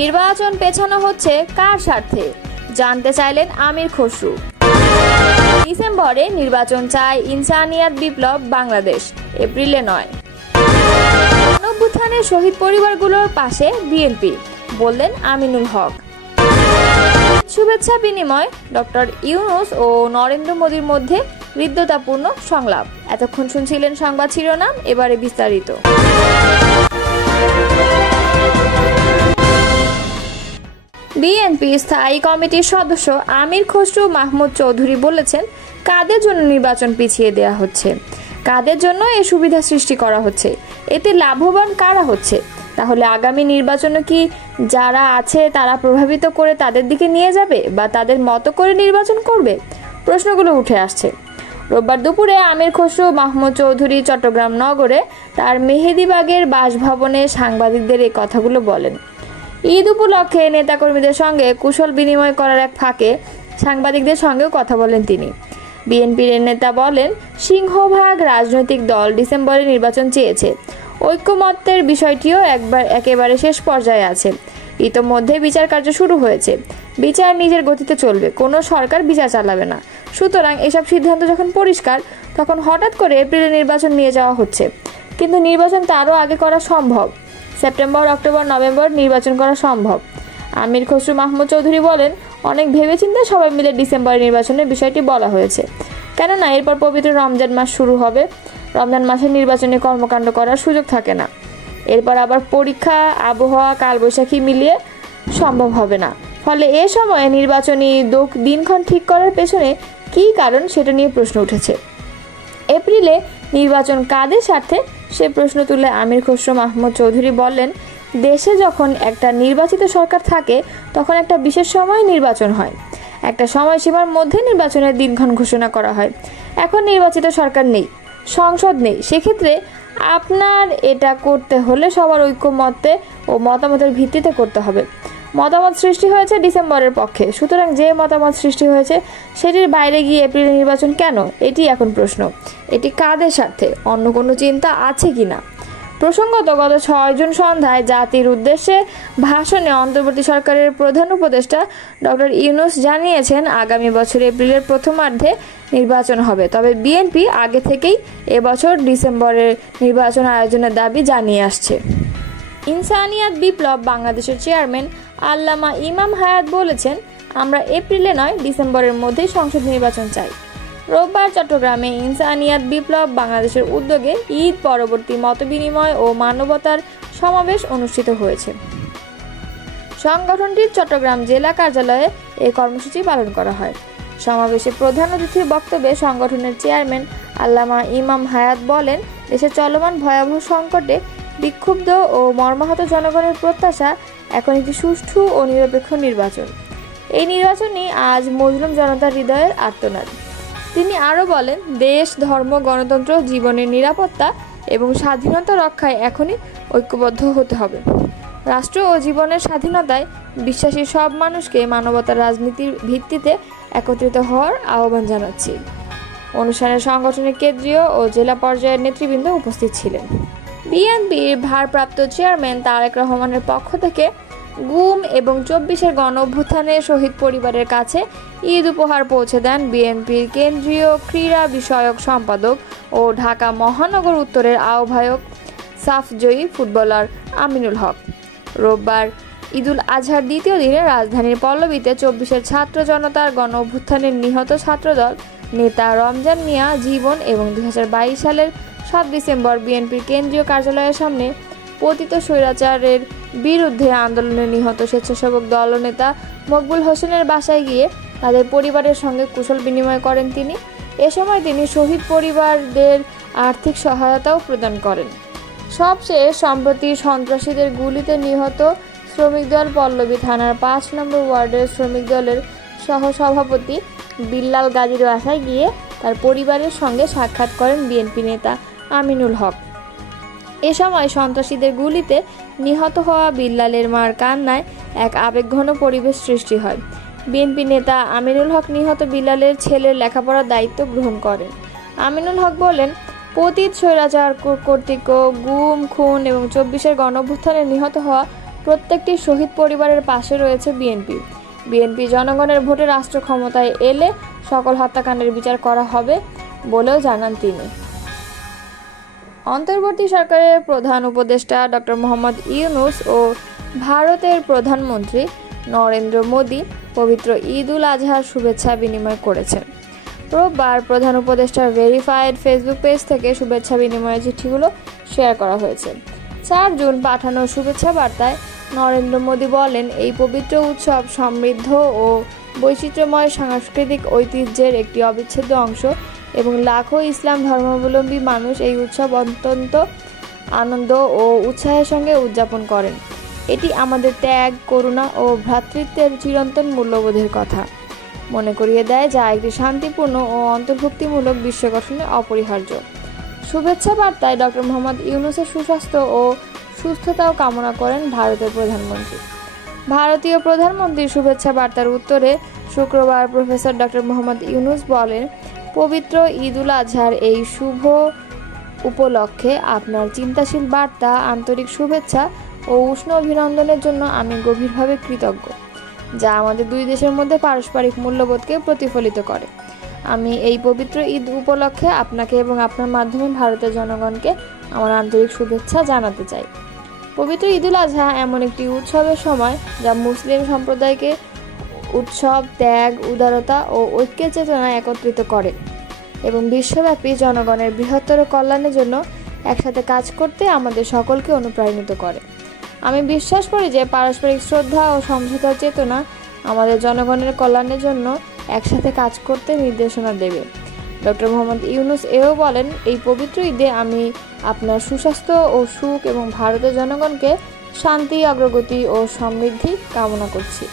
নির্বাচন পেছানো হচ্ছে কার স্বার্থে, জানতে চাইলেন আমির খসরু। ডিসেম্বরে নির্বাচন চায় ইনসানিয়াত বিপ্লব বাংলাদেশ, এপ্রিলে নয়। গণঅভ্যুত্থানের শহীদ পরিবারগুলোর পাশে বিএনপি, বললেন আমিনুল হক। শুভেচ্ছা বিনিময় ডক্টর ইউনূস ও নরেন্দ্র মোদীর মধ্যে হৃদ্যতাপূর্ণ সংলাপ। এতক্ষণ শুনছিলেন সংবাদ শিরোনাম, এবারে বিস্তারিত। বিএনপি স্থায়ী কমিটির সদস্য আমির খসরু মাহমুদ চৌধুরী বলেছেন, কাদের জন্য নির্বাচন পিছিয়ে দেওয়া হচ্ছে, কাদের জন্য এই সুবিধা সৃষ্টি করা হচ্ছে, এতে লাভবান কারা হচ্ছে, তাহলে আগামী নির্বাচনে কি যারা আছে তারা প্রভাবিত করে তাদের দিকে নিয়ে যাবে বা তাদের মতো করে নির্বাচন করবে? প্রশ্নগুলো উঠে আসছে। রোববার দুপুরে আমির খসরু মাহমুদ চৌধুরী চট্টগ্রাম নগরে তার মেহেদীবাগের বাসভবনে সাংবাদিকদের এই কথাগুলো বলেন। ঈদ উপলক্ষে নেতাকর্মীদের সঙ্গে কুশল বিনিময় করার এক ফাঁকে সাংবাদিকদের সঙ্গেও কথা বলেন তিনি। বিএনপির নেতা বলেন, সিংহভাগ রাজনৈতিক দল ডিসেম্বরে নির্বাচন চেয়েছে। ঐক্যমত্যের বিষয়টিও একেবারে শেষ পর্যায়ে আছে। ইতোমধ্যে বিচার কার্য শুরু হয়েছে। বিচার নিজের গতিতে চলবে, কোনো সরকার বিচার চালাবে না। সুতরাং এসব সিদ্ধান্ত যখন পরিষ্কার, তখন হঠাৎ করে এপ্রিলে নির্বাচন নিয়ে যাওয়া হচ্ছে। কিন্তু নির্বাচন তারও আগে করা সম্ভব। সেপ্টেম্বর, অক্টোবর, নভেম্বর নির্বাচন করা সম্ভব। আমির খসরু মাহমুদ চৌধুরী বলেন, অনেক ভেবেচিন্তে সবাই মিলে ডিসেম্বরে নির্বাচনের বিষয়টি বলা হয়েছে। কেননা এরপর পবিত্র রমজান মাস শুরু হবে। রমজান মাসে নির্বাচনে কর্মকাণ্ড করার সুযোগ থাকে না। এরপর আবার পরীক্ষা, আবহাওয়া, কালবৈশাখী মিলিয়ে সম্ভব হবে না। ফলে এ সময়ে নির্বাচনী দিনক্ষণ ঠিক করার পেছনে কী কারণ, সেটা নিয়ে প্রশ্ন উঠেছে। এপ্রিলে নির্বাচন কাদের স্বার্থে, সে প্রশ্ন তুলে আমির খসরু মাহমুদ চৌধুরী বললেন, দেশে যখন একটা নির্বাচিত সরকার থাকে তখন একটা বিশেষ সময় নির্বাচন হয়, একটা সময়সীমার মধ্যে নির্বাচনের দিনক্ষণ ঘোষণা করা হয়। এখন নির্বাচিত সরকার নেই, সংসদ নেই, সেক্ষেত্রে আপনার এটা করতে হলে সবার ঐক্যমত্যে ও মতামতের ভিত্তিতে করতে হবে। মতামত সৃষ্টি হয়েছে ডিসেম্বরের পক্ষে, সুতরাং যে মতামত সৃষ্টি হয়েছে সেটির বাইরে গিয়ে এপ্রিলে নির্বাচন কেন, এটি এখন প্রশ্ন। এটি কাদের স্বার্থে, অন্য কোনো চিন্তা আছে কিনা? প্রসঙ্গত, গত 6 জুন সন্ধ্যায় জাতির উদ্দেশ্যে ভাষণে অন্তর্বর্তী সরকারের প্রধান উপদেষ্টা ডক্টর ইউনূস জানিয়েছেন, আগামী বছর এপ্রিলের প্রথমার্ধে নির্বাচন হবে। তবে বিএনপি আগে থেকেই এবছর ডিসেম্বরের নির্বাচন আয়োজনের দাবি জানিয়ে আসছে। ইনসানিয়াত বিপ্লব বাংলাদেশের চেয়ারম্যান আল্লামা ইমাম হায়াত বলেছেন, আমরা এপ্রিলে নয় ডিসেম্বরের মধ্যেই সংসদ নির্বাচন চাই। রোববার চট্টগ্রামে ইনসানিয়াত বিপ্লব বাংলাদেশের উদ্যোগে ঈদ পরবর্তী মতবিনিময় ও মানবতার সমাবেশ অনুষ্ঠিত হয়েছে। সংগঠনটির চট্টগ্রাম জেলা কার্যালয়ে এই কর্মসূচি পালন করা হয়। সমাবেশে প্রধান অতিথির বক্তব্যে সংগঠনের চেয়ারম্যান আল্লামা ইমাম হায়াত বলেন, দেশের চলমান ভয়াবহ সংকটে বিক্ষুব্ধ ও মর্মাহত জনগণের প্রত্যাশা এখন একটি সুষ্ঠু ও নিরপেক্ষ নির্বাচন। এই নির্বাচনই আজ মজলুম জনতার হৃদয়ের আর্তনাদ। তিনি আরও বলেন, দেশ, ধর্ম, গণতন্ত্র, জীবনের নিরাপত্তা এবং স্বাধীনতা রক্ষায় এখনই ঐক্যবদ্ধ হতে হবে। রাষ্ট্র ও জীবনের স্বাধীনতায় বিশ্বাসী সব মানুষকে মানবতার রাজনীতির ভিত্তিতে একত্রিত হওয়ার আহ্বান জানাচ্ছি। অনুষ্ঠানে সংগঠনের কেন্দ্রীয় ও জেলা পর্যায়ের নেতৃবৃন্দ উপস্থিত ছিলেন। বিএনপির ভারপ্রাপ্ত চেয়ারম্যান তারেক রহমানের পক্ষ থেকে গুম এবং 24-এর গণঅভ্যুত্থানের শহীদ পরিবারের কাছে ঈদ উপহার পৌঁছে দেন বিএনপির কেন্দ্রীয় ক্রীড়া বিষয়ক সম্পাদক ও ঢাকা মহানগর উত্তরের আহ্বায়ক সাফজয়ী ফুটবলার আমিনুল হক। রোববার ঈদুল আজহার দ্বিতীয় দিনে রাজধানীর পল্লবীতে 24-এর ছাত্র জনতার গণঅভ্যুত্থানের নিহত ছাত্রদল নেতা রমজান মিয়া জীবন এবং 2022 সালের 7 ডিসেম্বর বিএনপির কেন্দ্রীয় কার্যালয়ের সামনে পতিত স্বৈরাচারের বিরুদ্ধে আন্দোলনে নিহত স্বেচ্ছাসেবক দলনেতা মকবুল হোসেনের বাসায় গিয়ে তাদের পরিবারের সঙ্গে কুশল বিনিময় করেন তিনি। এ সময় তিনি শহীদ পরিবারদের আর্থিক সহায়তাও প্রদান করেন। সবশেষ সম্প্রতি সন্ত্রাসীদের গুলিতে নিহত শ্রমিক দল পল্লবী থানার 5 নম্বর ওয়ার্ডের শ্রমিক দলের সহসভাপতি বিল্লাল গাজীর বাসায় গিয়ে তার পরিবারের সঙ্গে সাক্ষাৎ করেন বিএনপি নেতা আমিনুল হক। এ সময় সন্ত্রাসীদের গুলিতে নিহত হওয়া বিল্লালের মার কান্নায় এক আবেগঘন পরিবেশ সৃষ্টি হয়। বিএনপি নেতা আমিনুল হক নিহত বিল্লালের ছেলের লেখাপড়ার দায়িত্ব গ্রহণ করেন। আমিনুল হক বলেন, পতিত স্বৈরাচার কর্তৃক গুম, খুন এবং 24-এর গণঅভ্যুত্থানে নিহত হওয়া প্রত্যেকটি শহীদ পরিবারের পাশে রয়েছে বিএনপি। বিএনপি জনগণের ভোটে রাষ্ট্র ক্ষমতায় এলে সকল হত্যাকাণ্ডের বিচার করা হবে বলেও জানান তিনি। অন্তর্বর্তী সরকারের প্রধান উপদেষ্টা ডক্টর মোহাম্মদ ইউনূস ও ভারতের প্রধানমন্ত্রী নরেন্দ্র মোদী পবিত্র ঈদ উল আজহার শুভেচ্ছা বিনিময় করেছেন। রোববার প্রধান উপদেষ্টার ভেরিফাইড ফেসবুক পেজ থেকে শুভেচ্ছা বিনিময়ের চিঠিগুলো শেয়ার করা হয়েছে। 4 জুন পাঠানো শুভেচ্ছা বার্তায় নরেন্দ্র মোদী বলেন, এই পবিত্র উৎসব সমৃদ্ধ ও বৈচিত্র্যময় সাংস্কৃতিক ঐতিহ্যের একটি অবিচ্ছেদ্য অংশ এবং লাখো ইসলাম ধর্মাবলম্বী মানুষ এই উৎসব অত্যন্ত আনন্দ ও উৎসাহের সঙ্গে উদযাপন করেন। এটি আমাদের ত্যাগ, করুণা ও ভ্রাতৃত্বের চিরন্তন মূল্যবোধের কথা মনে করিয়ে দেয়, যা একটি শান্তিপূর্ণ ও অন্তর্ভুক্তিমূলক বিশ্ব গঠনে অপরিহার্য। শুভেচ্ছা বার্তায় ডক্টর মোহাম্মদ ইউনূসের সুস্বাস্থ্য ও সুস্থতাও কামনা করেন ভারতের প্রধানমন্ত্রী। ভারতীয় প্রধানমন্ত্রীর শুভেচ্ছা বার্তার উত্তরে শুক্রবার প্রফেসর ডক্টর মোহাম্মদ ইউনূস বলেন, পবিত্র ঈদ উল আজহার এই শুভ উপলক্ষে আপনার চিন্তাশীল বার্তা, আন্তরিক শুভেচ্ছা ও উষ্ণ অভিনন্দনের জন্য আমি গভীরভাবে কৃতজ্ঞ, যা আমাদের দুই দেশের মধ্যে পারস্পরিক মূল্যবোধকে প্রতিফলিত করে। আমি এই পবিত্র ঈদ উপলক্ষে আপনাকে এবং আপনার মাধ্যমে ভারতের জনগণকে আমার আন্তরিক শুভেচ্ছা জানাতে চাই। পবিত্র ঈদ উল আজহা এমন একটি উৎসবের সময় যা মুসলিম সম্প্রদায়কে উৎসব, ত্যাগ, উদারতা ও ঐক্যের চেতনায় একত্রিত করে এবং বিশ্বব্যাপী জনগণের বৃহত্তর কল্যাণের জন্য একসাথে কাজ করতে আমাদের সকলকে অনুপ্রাণিত করে। আমি বিশ্বাস করি যে পারস্পরিক শ্রদ্ধা ও সমঝোতার চেতনা আমাদের জনগণের কল্যাণের জন্য একসাথে কাজ করতে নির্দেশনা দেবে। ডক্টর মোহাম্মদ ইউনূস এও বলেন, এই পবিত্র ঈদে আমি আপনার সুস্বাস্থ্য ও সুখ এবং ভারতের জনগণকে শান্তি, অগ্রগতি ও সমৃদ্ধি কামনা করছি।